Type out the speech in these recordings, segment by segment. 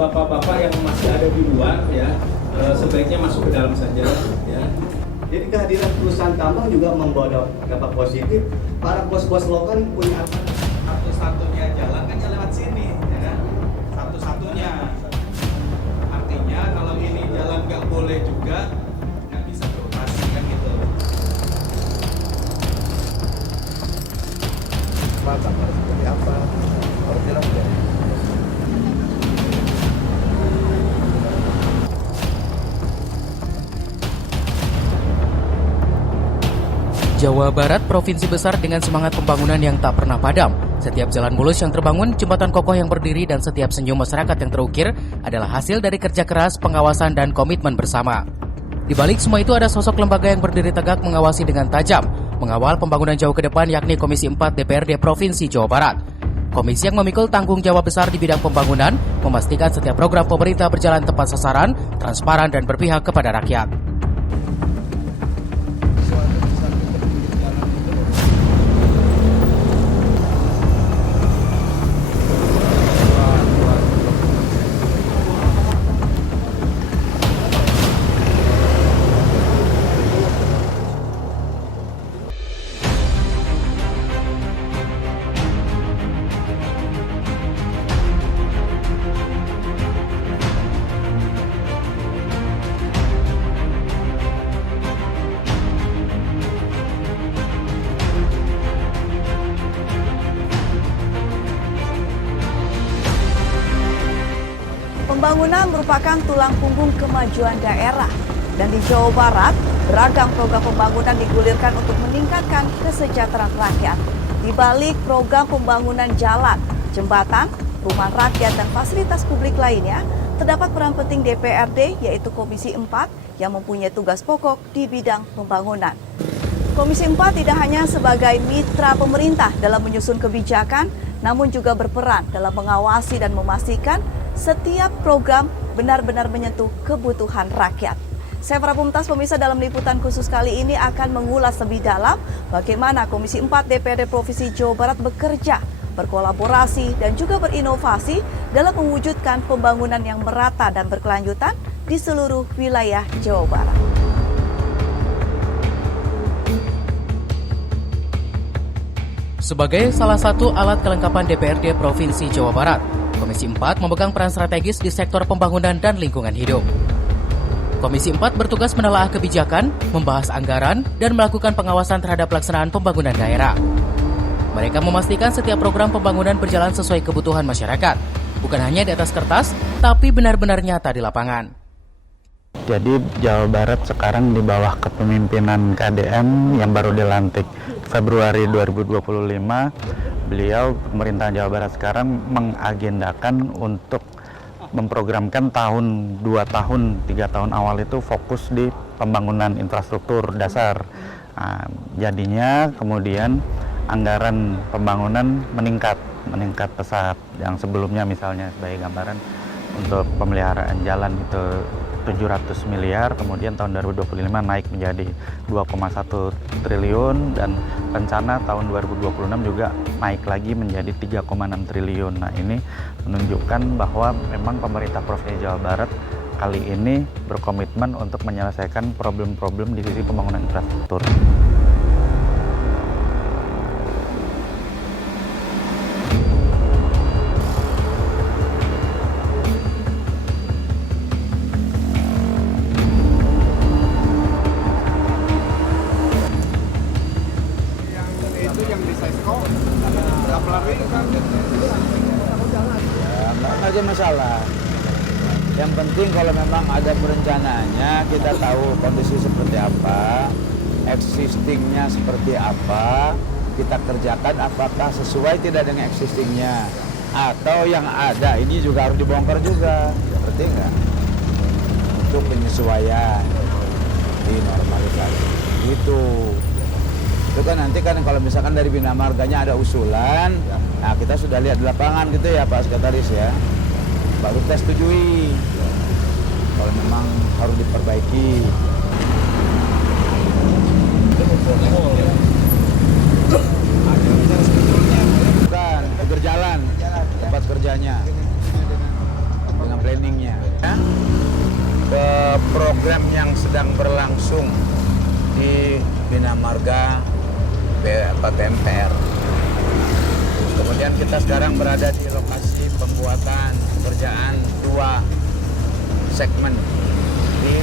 bapak-bapak yang masih ada di luar ya sebaiknya masuk ke dalam saja ya. Jadi kehadiran perusahaan tambang juga membawa dampak positif. Para bos-bos lokal punya apa? Satu-satunya jalan kan ya lewat sini, ya kan? Satu-satunya. Artinya kalau ini jalan nggak boleh juga, nggak bisa beroperasi kan gitu. Bapak harus seperti apa? Harus jelas ya. Jawa Barat provinsi besar dengan semangat pembangunan yang tak pernah padam. Setiap jalan mulus yang terbangun, jembatan kokoh yang berdiri, dan setiap senyum masyarakat yang terukir adalah hasil dari kerja keras, pengawasan, dan komitmen bersama. Di balik semua itu ada sosok lembaga yang berdiri tegak mengawasi dengan tajam, mengawal pembangunan jauh ke depan, yakni Komisi 4 DPRD Provinsi Jawa Barat. Komisi yang memikul tanggung jawab besar di bidang pembangunan, memastikan setiap program pemerintah berjalan tepat sasaran, transparan, dan berpihak kepada rakyat. Pembangunan merupakan tulang punggung kemajuan daerah, dan di Jawa Barat beragam program pembangunan digulirkan untuk meningkatkan kesejahteraan rakyat. Di balik program pembangunan jalan, jembatan, perumahan rakyat, dan fasilitas publik lainnya, terdapat peran penting DPRD, yaitu Komisi 4 yang mempunyai tugas pokok di bidang pembangunan. Komisi 4 tidak hanya sebagai mitra pemerintah dalam menyusun kebijakan, namun juga berperan dalam mengawasi dan memastikan setiap program benar-benar menyentuh kebutuhan rakyat. Saya Farah Pumtaz, pemirsa, dalam liputan khusus kali ini akan mengulas lebih dalam bagaimana Komisi 4 DPRD Provinsi Jawa Barat bekerja, berkolaborasi, dan juga berinovasi dalam mewujudkan pembangunan yang merata dan berkelanjutan di seluruh wilayah Jawa Barat. Sebagai salah satu alat kelengkapan DPRD Provinsi Jawa Barat, Komisi 4 memegang peran strategis di sektor pembangunan dan lingkungan hidup. Komisi 4 bertugas menelaah kebijakan, membahas anggaran, dan melakukan pengawasan terhadap pelaksanaan pembangunan daerah. Mereka memastikan setiap program pembangunan berjalan sesuai kebutuhan masyarakat, bukan hanya di atas kertas, tapi benar-benar nyata di lapangan. Jadi Jawa Barat sekarang di bawah kepemimpinan KDM yang baru dilantik Februari 2025, beliau pemerintahan Jawa Barat sekarang mengagendakan untuk memprogramkan tahun 2 tahun, 3 tahun awal itu fokus di pembangunan infrastruktur dasar. Nah, jadinya kemudian anggaran pembangunan meningkat pesat. Yang sebelumnya misalnya sebagai gambaran untuk pemeliharaan jalan itu 700 miliar, kemudian tahun 2025 naik menjadi 2,1 triliun, dan rencana tahun 2026 juga naik lagi menjadi 3,6 triliun. Nah, ini menunjukkan bahwa memang pemerintah Provinsi Jawa Barat kali ini berkomitmen untuk menyelesaikan problem-problem di sisi pembangunan infrastruktur. Nggak ada masalah. Yang penting kalau memang ada perencanaannya, kita tahu kondisi seperti apa, existingnya seperti apa, kita kerjakan apakah sesuai tidak dengan existingnya, atau yang ada ini juga harus dibongkar juga, seperti enggak? Untuk penyesuaian, dinormalisasi, gitu. Itu kan nanti kan kalau misalkan dari Bina Marganya ada usulan, nah kita sudah lihat di lapangan gitu ya Pak Sekretaris ya, baru kita setujui kalau memang harus diperbaiki. Bukan, berjalan tempat kerjanya dengan plan di Bina Marga PMPR. Kemudian kita sekarang berada di lokasi pembuatan pekerjaan 2 segmen di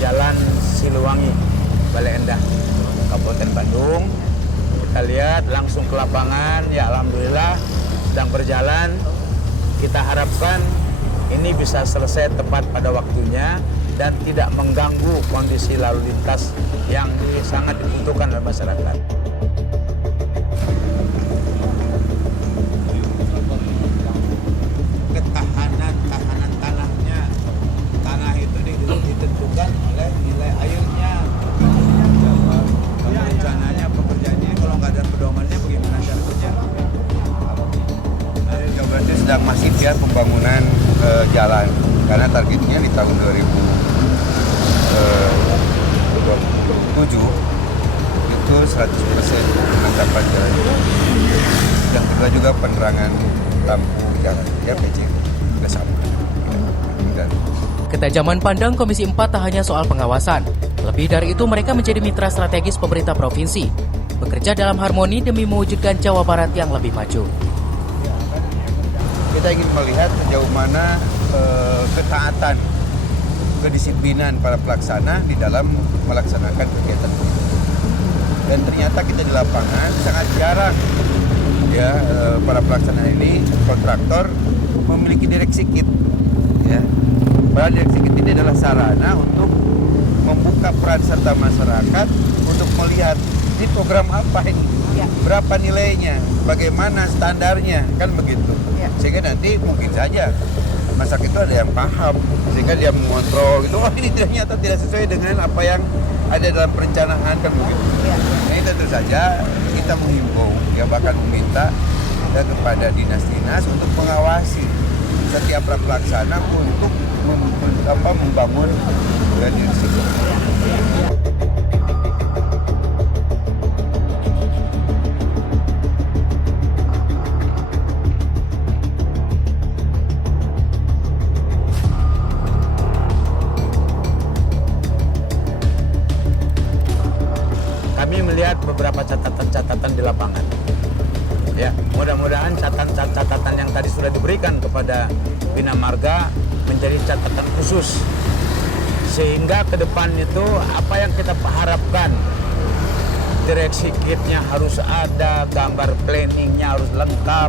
Jalan Siliwangi, Bale Endah, Kabupaten Bandung. Kita lihat langsung ke lapangan, ya alhamdulillah sedang berjalan. Kita harapkan ini bisa selesai tepat pada waktunya dan tidak mengganggu kondisi lalu lintas yang sangat dibutuhkan oleh masyarakat. Ketahanan tanahnya, tanah itu ditentukan oleh nilai airnya. Rencananya pekerjaannya kalau nggak ada pedomannya bagaimana caranya? Jawa Barat sedang masif ya pembangunan jalan karena targetnya di tahun 2027 itu 100% penangkapan jalan. Yang kedua juga penerangan lampu jalan ya PC sudah sama. Dan Ketajaman pandang Komisi 4 tak hanya soal pengawasan. Lebih dari itu, mereka menjadi mitra strategis pemerintah provinsi, bekerja dalam harmoni demi mewujudkan Jawa Barat yang lebih maju. kita ingin melihat sejauh mana ketaatan, kedisiplinan para pelaksana di dalam melaksanakan kegiatan itu. Dan ternyata kita di lapangan sangat jarang ya para pelaksana ini kontraktor memiliki direksi kit. Ya. Padahal direksi kit ini adalah sarana untuk membuka peran serta masyarakat untuk melihat ini program apa ini, berapa nilainya, bagaimana standarnya, kan begitu. Sehingga nanti mungkin saja masyarakat itu ada yang paham, sehingga dia mengontrol gitu, oh ini ternyata tidak sesuai dengan apa yang ada dalam perencanaan, kan begitu. Nah, ini tentu saja kita menghimbau, ya bahkan meminta ya, kepada dinas-dinas untuk mengawasi setiap pelaksana untuk membangun direksi. Kami melihat beberapa catatan-catatan di lapangan. Ya, mudah-mudahan catatan yang tadi sudah diberikan kepada Bina Marga menjadi catatan khusus. Sehingga ke depan itu apa yang kita harapkan, direksi kitnya harus ada, gambar planningnya harus lengkap.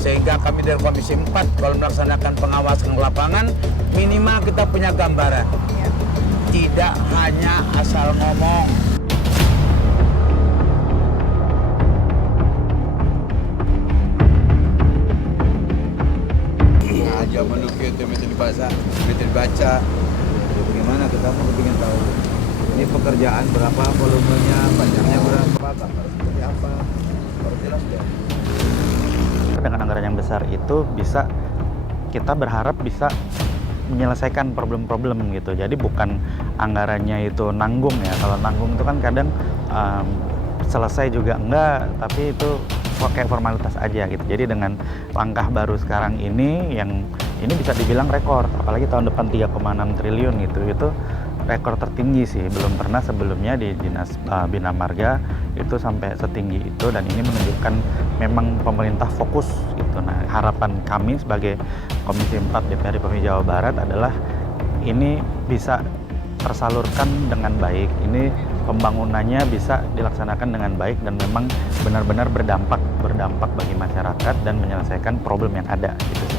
Sehingga kami dari Komisi 4 kalau melaksanakan pengawasan lapangan, minimal kita punya gambaran. Tidak hanya asal ngomong. Zaman dulu kita mesti dibaca. Bagaimana kita mau ingin tahu ini pekerjaan berapa, volumenya, panjangnya berapa, gambar seperti apa, baru jelas deh. Dengan anggaran yang besar itu bisa kita berharap bisa menyelesaikan problem-problem gitu. Jadi bukan anggarannya itu nanggung ya. Kalau nanggung itu kan kadang selesai juga enggak, tapi itu kayak formalitas aja gitu. Jadi dengan langkah baru sekarang ini yang ini bisa dibilang rekor, apalagi tahun depan 3,6 triliun gitu. Itu rekor tertinggi sih, belum pernah sebelumnya di Dinas Bina Marga itu sampai setinggi itu, dan ini menunjukkan memang pemerintah fokus gitu. Nah, harapan kami sebagai Komisi 4 DPRD Provinsi Jawa Barat adalah ini bisa tersalurkan dengan baik. Ini pembangunannya bisa dilaksanakan dengan baik dan memang benar-benar berdampak bagi masyarakat dan menyelesaikan problem yang ada gitu.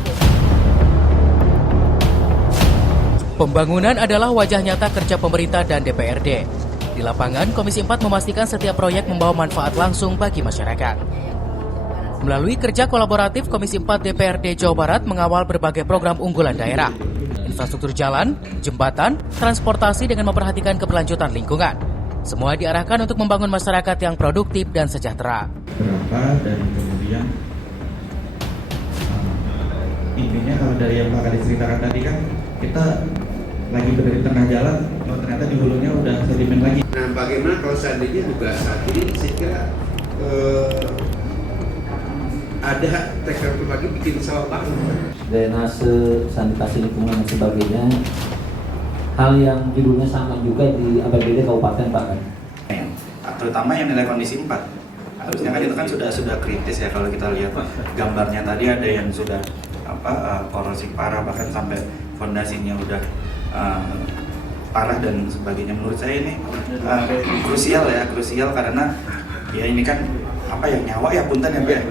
Pembangunan adalah wajah nyata kerja pemerintah dan DPRD. Di lapangan, Komisi 4 memastikan setiap proyek membawa manfaat langsung bagi masyarakat. Melalui kerja kolaboratif, Komisi 4 DPRD Jawa Barat mengawal berbagai program unggulan daerah, infrastruktur jalan, jembatan, transportasi dengan memperhatikan keberlanjutan lingkungan. Semua diarahkan untuk membangun masyarakat yang produktif dan sejahtera. Berapa dan kemudian intinya kalau dari yang Pak Kadis ceritakan tadi kan kita lagi berada di tengah jalan, kalau ternyata di hulunya udah sedimen lagi. Nah, bagaimana kalau seandainya juga saat ini saya kira ada tekrar lagi bikin sawah baru. Drainase, sanitasi lingkungan dan sebagainya, hal yang judulnya sama juga di APBD Kabupaten Pak kan. terutama yang nilai kondisi 4. Harusnya kan itu kan sudah kritis ya, kalau kita lihat gambarnya tadi ada yang sudah korosi parah, bahkan sampai fondasinya udah parah dan sebagainya. Menurut saya ini krusial karena ya ini kan nyawa ya, punten ya Mbak.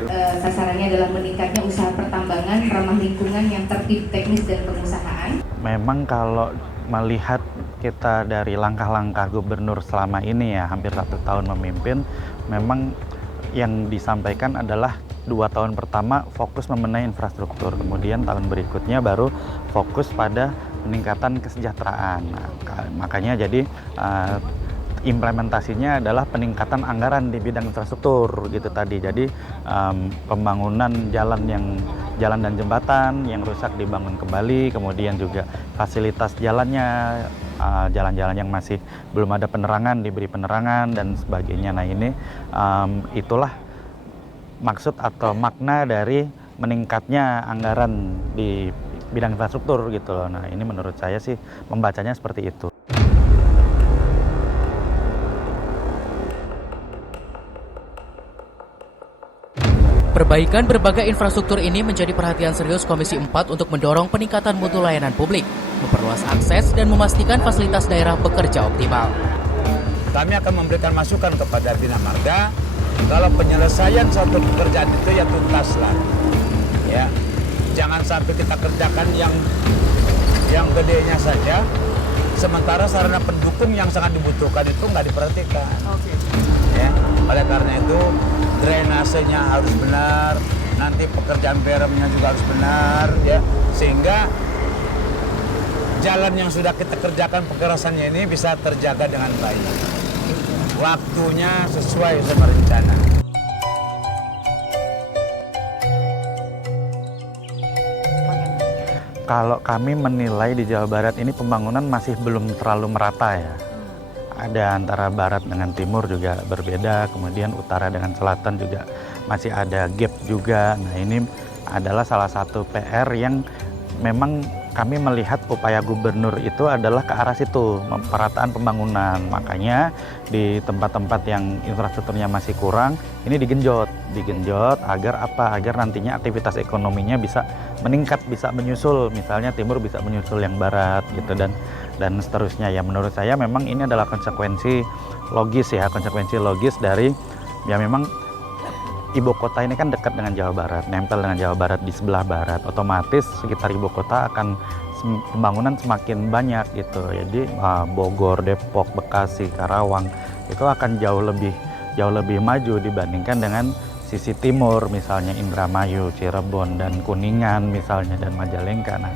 Sasarannya adalah meningkatnya usaha pertambangan ramah lingkungan yang tertib, teknis dan pengusahaan. Memang kalau melihat kita dari langkah-langkah gubernur selama ini ya, hampir 1 tahun memimpin, memang yang disampaikan adalah 2 tahun pertama fokus membenahi infrastruktur, kemudian tahun berikutnya baru fokus pada peningkatan kesejahteraan. Nah, makanya jadi implementasinya adalah peningkatan anggaran di bidang infrastruktur gitu tadi. Jadi pembangunan jalan dan jembatan yang rusak dibangun kembali, kemudian juga fasilitas jalannya, jalan-jalan yang masih belum ada penerangan diberi penerangan dan sebagainya. Nah ini itulah maksud atau makna dari meningkatnya anggaran di bidang infrastruktur gitu loh. Nah ini menurut saya sih membacanya seperti itu. Perbaikan berbagai infrastruktur ini menjadi perhatian serius Komisi 4 untuk mendorong peningkatan mutu layanan publik, memperluas akses dan memastikan fasilitas daerah bekerja optimal. Kami akan memberikan masukan kepada Bina Marga kalau penyelesaian suatu pekerjaan itu ya tuntaslah. Ya. Jangan sampai kita kerjakan yang gedenya saja, sementara sarana pendukung yang sangat dibutuhkan itu nggak diperhatikan. Ya. Oleh karena itu drainasenya harus benar, nanti pekerjaan beremnya juga harus benar, ya, sehingga jalan yang sudah kita kerjakan pekerasannya ini bisa terjaga dengan baik. Waktunya sesuai sama rencana. Kalau kami menilai di Jawa Barat ini pembangunan masih belum terlalu merata ya. Ada antara barat dengan timur juga berbeda, kemudian utara dengan selatan juga masih ada gap juga. Nah ini adalah salah satu PR yang memang kami melihat upaya gubernur itu adalah ke arah situ, pemerataan pembangunan. Makanya di tempat-tempat yang infrastrukturnya masih kurang, ini digenjot agar apa? Agar nantinya aktivitas ekonominya bisa meningkat, bisa menyusul, misalnya timur bisa menyusul yang barat gitu dan seterusnya. Ya menurut saya memang ini adalah konsekuensi logis dari ya memang ibu kota ini kan dekat dengan Jawa Barat, nempel dengan Jawa Barat di sebelah barat, otomatis sekitar ibu kota akan pembangunan semakin banyak gitu. Jadi Bogor, Depok, Bekasi, Karawang itu akan jauh lebih maju dibandingkan dengan sisi timur, misalnya Indramayu, Cirebon dan Kuningan misalnya dan Majalengka. Nah,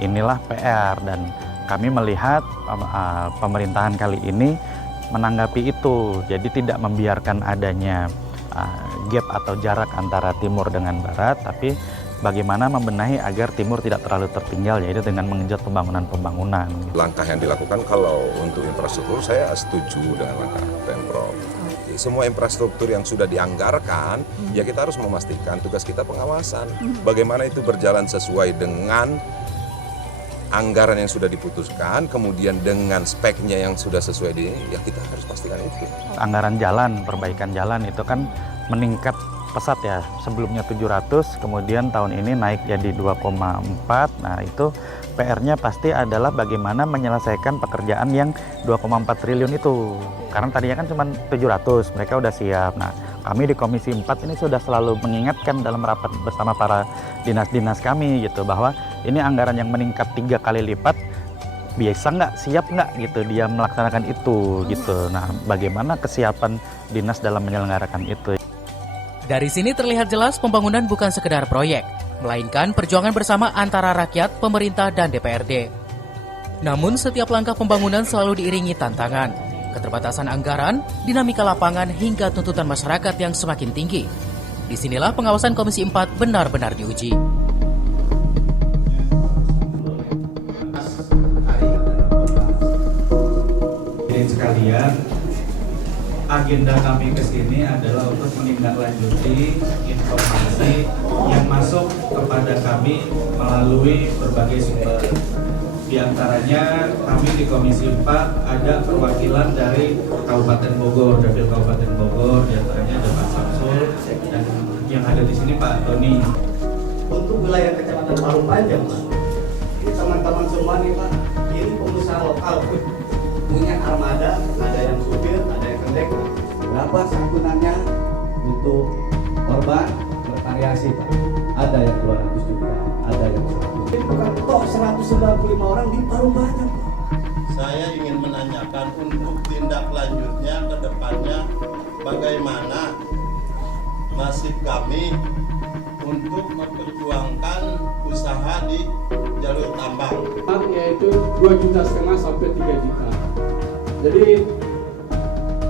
inilah PR dan kami melihat pemerintahan kali ini menanggapi itu, jadi tidak membiarkan adanya gap atau jarak antara timur dengan barat, tapi bagaimana membenahi agar timur tidak terlalu tertinggal, yaitu dengan mengenjot pembangunan. Langkah yang dilakukan kalau untuk infrastruktur saya setuju dengan langkah Pemprov. Semua infrastruktur yang sudah dianggarkan, ya kita harus memastikan tugas kita pengawasan. Bagaimana itu berjalan sesuai dengan anggaran yang sudah diputuskan, kemudian dengan speknya yang sudah sesuai ya kita harus pastikan itu. Anggaran jalan, perbaikan jalan itu kan meningkat pesat ya, sebelumnya 700, kemudian tahun ini naik jadi 2,4. Nah itu PR-nya pasti adalah bagaimana menyelesaikan pekerjaan yang 2,4 triliun itu. Karena tadinya kan cuma 700, mereka udah siap. Nah kami di Komisi 4 ini sudah selalu mengingatkan dalam rapat bersama para dinas-dinas kami gitu, bahwa ini anggaran yang meningkat 3 kali lipat, biasa nggak, siap nggak gitu dia melaksanakan itu gitu. Nah bagaimana kesiapan dinas dalam menyelenggarakan itu. Dari sini terlihat jelas pembangunan bukan sekedar proyek, melainkan perjuangan bersama antara rakyat, pemerintah, dan DPRD. Namun setiap langkah pembangunan selalu diiringi tantangan, keterbatasan anggaran, dinamika lapangan, hingga tuntutan masyarakat yang semakin tinggi. Disinilah pengawasan Komisi 4 benar-benar diuji. Hadirin sekalian, agenda kami ke sini adalah untuk menindaklanjuti informasi yang masuk kepada kami melalui berbagai sumber. Di antaranya kami di Komisi 4 ada perwakilan dari Kabupaten Bogor, Dapil Kabupaten Bogor, di antaranya ada Pak Samsul dan yang ada di sini Pak Doni. Untuk wilayah Kecamatan Parung Panjang, Pak, ini teman-teman semua nih Pak, ini pengusaha lokal punya armada, ada yang supir, ada yang kendek. Berapa santunannya untuk korban bervariasi Pak? Ada yang 200 juta, ada yang 100. Ini bukan toh 195 orang di Parung Panjang Pak. Saya ingin menanyakan untuk tindak lanjutnya ke depannya bagaimana nasib kami untuk memperjuangkan usaha di jalur tambang. Yaitu 2,5 juta sampai 3 juta. Jadi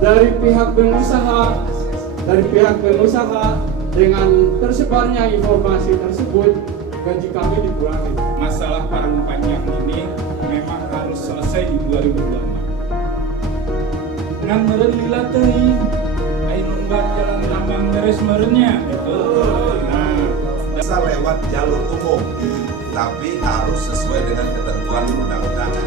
dari pihak pengusaha dengan tersebarnya informasi tersebut gaji kami dikurangi. Masalah Parung Panjang ini memang harus selesai di 2024. Ngan meren lila teuing, ai nungguan jalan tambang beres merennya. Bisa lewat jalur umum, tapi harus sesuai dengan ketentuan undang-undangan.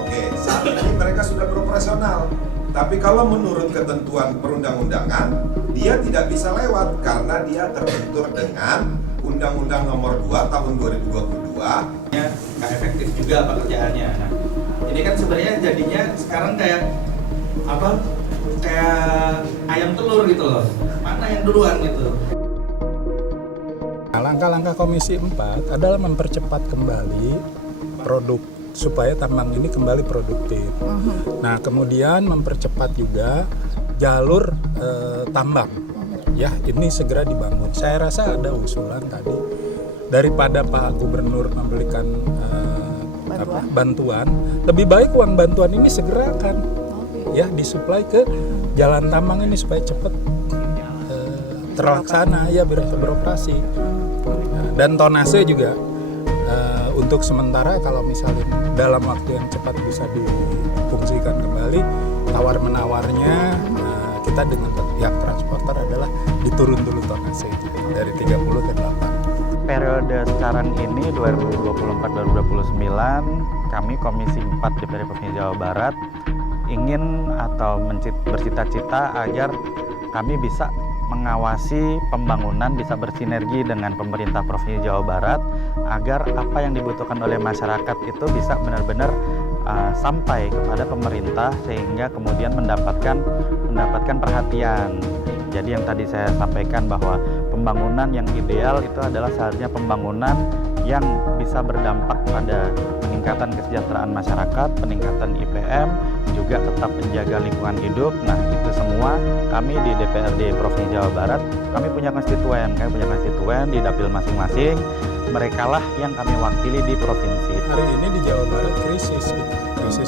Oke, saat ini mereka sudah beroperasional, tapi kalau menurut ketentuan perundang-undangan, dia tidak bisa lewat karena dia terbentur dengan Undang-Undang Nomor 2 Tahun 2022. Nggak efektif juga pekerjaannya. Nah, ini kan sebenarnya jadinya sekarang kayak ayam telur gitu loh. Mana yang duluan gitu. Langkah-langkah Komisi 4 adalah mempercepat kembali produk supaya tambang ini kembali produktif. Nah, kemudian mempercepat juga jalur tambang. Ya, ini segera dibangun. Saya rasa ada usulan tadi daripada Pak Gubernur memberikan bantuan, lebih baik uang bantuan ini segerakan ya disuplai ke jalan tambang ini supaya cepat terlaksana ya beroperasi. Dan tonase juga untuk sementara kalau misalnya dalam waktu yang cepat bisa difungsikan kembali, tawar menawarnya kita dengan pihak transporter adalah diturun dulu tonase dari 30 ke 8. Periode sekarang ini 2024-2029 kami Komisi 4 DPRD Provinsi Jawa Barat ingin atau bercita-cita agar kami bisa mengawasi pembangunan, bisa bersinergi dengan pemerintah Provinsi Jawa Barat agar apa yang dibutuhkan oleh masyarakat itu bisa benar-benar sampai kepada pemerintah sehingga kemudian mendapatkan perhatian. Jadi yang tadi saya sampaikan bahwa pembangunan yang ideal itu adalah seharusnya pembangunan yang bisa berdampak pada peningkatan kesejahteraan masyarakat, peningkatan IPM, juga tetap menjaga lingkungan hidup. Nah, itu semua kami di DPRD Provinsi Jawa Barat, kami punya konstituen di dapil masing-masing. Merekalah yang kami wakili di provinsi. Hari ini di Jawa Barat krisis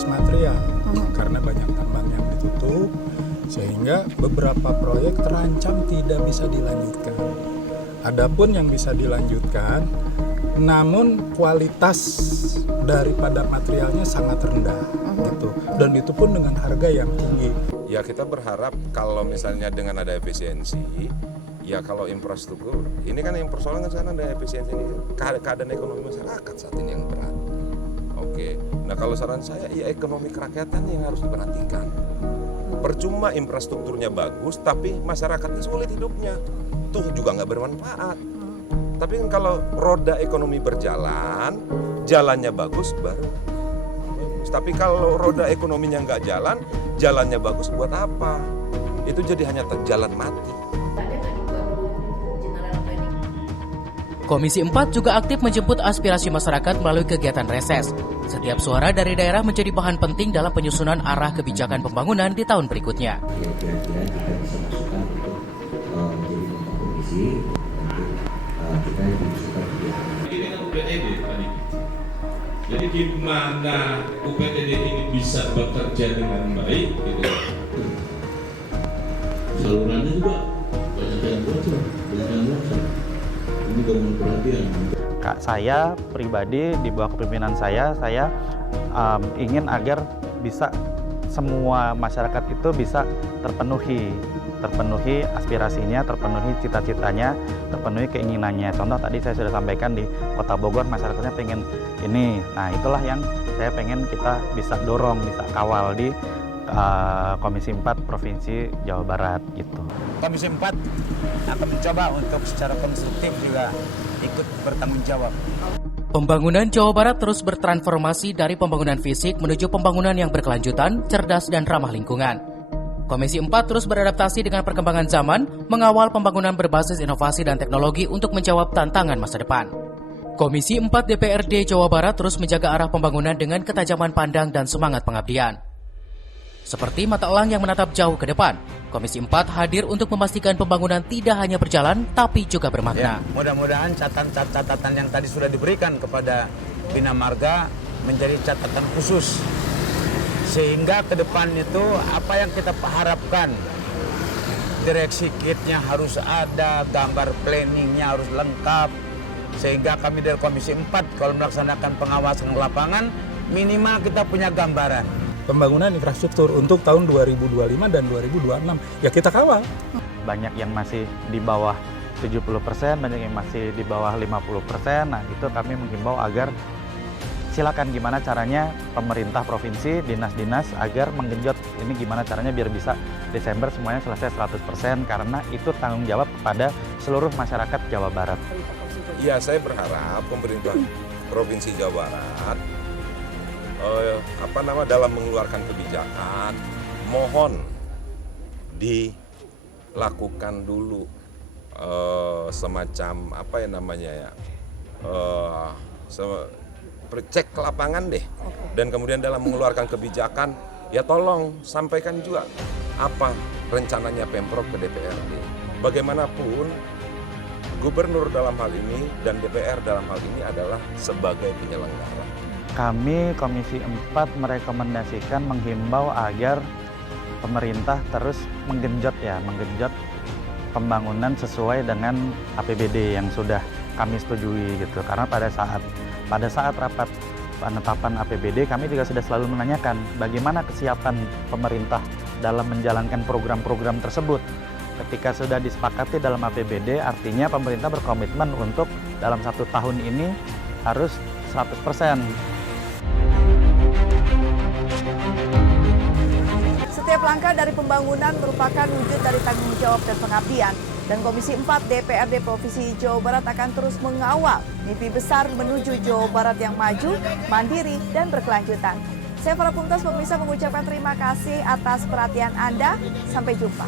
material karena banyak tambang yang ditutup sehingga beberapa proyek terancam tidak bisa dilanjutkan. Adapun yang bisa dilanjutkan, namun kualitas daripada materialnya sangat rendah gitu. Dan itu pun dengan harga yang tinggi. Ya kita berharap kalau misalnya dengan ada efisiensi, ya kalau infrastruktur, ini kan yang persoalan kan sekarang ada efisiensi ini, keadaan ekonomi masyarakat saat ini yang berat. Oke, nah kalau saran saya, ya ekonomi kerakyatan yang harus diperhatikan. Percuma infrastrukturnya bagus, tapi masyarakatnya sulit hidupnya, tuh juga nggak bermanfaat. Tapi kan kalau roda ekonomi berjalan, jalannya bagus baru. Tapi kalau roda ekonominya nggak jalan, jalannya bagus buat apa? Itu jadi hanya jalan mati. Komisi 4 juga aktif menjemput aspirasi masyarakat melalui kegiatan reses. Setiap suara dari daerah menjadi bahan penting dalam penyusunan arah kebijakan pembangunan di tahun berikutnya. Kira-kira kita bisa masukkan untuk menjadi komisi untuk kita dimasukkan kegiatan. Ini kan UPTD tadi. Jadi gimana UPTD ini bisa bekerja dengan baik gitu. Salurannya juga banyak yang bocor, banyak yang bocor. Ini bangun perhatian. Saya pribadi di bawah kepemimpinan saya ingin agar bisa semua masyarakat itu bisa terpenuhi aspirasinya, terpenuhi cita-citanya, terpenuhi keinginannya. Contoh tadi saya sudah sampaikan di Kota Bogor masyarakatnya pengen ini. Nah, itulah yang saya pengen kita bisa dorong, bisa kawal di Komisi 4 Provinsi Jawa Barat gitu. Komisi 4 akan mencoba untuk secara konstruktif juga ikut bertanggung jawab. Pembangunan Jawa Barat terus bertransformasi dari pembangunan fisik menuju pembangunan yang berkelanjutan, cerdas, dan ramah lingkungan. Komisi 4 terus beradaptasi dengan perkembangan zaman, mengawal pembangunan berbasis inovasi dan teknologi untuk menjawab tantangan masa depan. Komisi 4 DPRD Jawa Barat terus menjaga arah pembangunan dengan ketajaman pandang dan semangat pengabdian. Seperti mata elang yang menatap jauh ke depan, Komisi 4 hadir untuk memastikan pembangunan tidak hanya berjalan, tapi juga bermakna. Mudah-mudahan catatan yang tadi sudah diberikan kepada Bina Marga menjadi catatan khusus. Sehingga ke depan itu apa yang kita harapkan, direksi kitnya harus ada, gambar planningnya harus lengkap. Sehingga kami dari Komisi 4 kalau melaksanakan pengawasan lapangan, minimal kita punya gambaran. Pembangunan infrastruktur untuk tahun 2025 dan 2026 ya kita kawal. Banyak yang masih di bawah 70%, banyak yang masih di bawah 50%. Nah, itu kami menghimbau agar silakan gimana caranya pemerintah provinsi, dinas-dinas agar menggenjot ini gimana caranya biar bisa Desember semuanya selesai 100% karena itu tanggung jawab kepada seluruh masyarakat Jawa Barat. Ya, saya berharap pemerintah Provinsi Jawa Barat dalam mengeluarkan kebijakan mohon dilakukan dulu semacam cek ke lapangan deh. Dan kemudian dalam mengeluarkan kebijakan ya tolong sampaikan juga apa rencananya Pemprov ke DPRD. Bagaimanapun Gubernur dalam hal ini dan DPR dalam hal ini adalah sebagai penyelenggara. Kami Komisi 4 merekomendasikan, menghimbau agar pemerintah terus menggenjot pembangunan sesuai dengan APBD yang sudah kami setujui gitu. Karena pada saat rapat penetapan APBD kami juga sudah selalu menanyakan bagaimana kesiapan pemerintah dalam menjalankan program-program tersebut. Ketika sudah disepakati dalam APBD, artinya pemerintah berkomitmen untuk dalam 1 tahun ini harus 100%. Setiap langkah dari pembangunan merupakan wujud dari tanggung jawab dan pengabdian. Dan Komisi 4 DPRD Provinsi Jawa Barat akan terus mengawal mimpi besar menuju Jawa Barat yang maju, mandiri, dan berkelanjutan. Saya Farah Pumtas, pemirsa, mengucapkan terima kasih atas perhatian Anda. Sampai jumpa.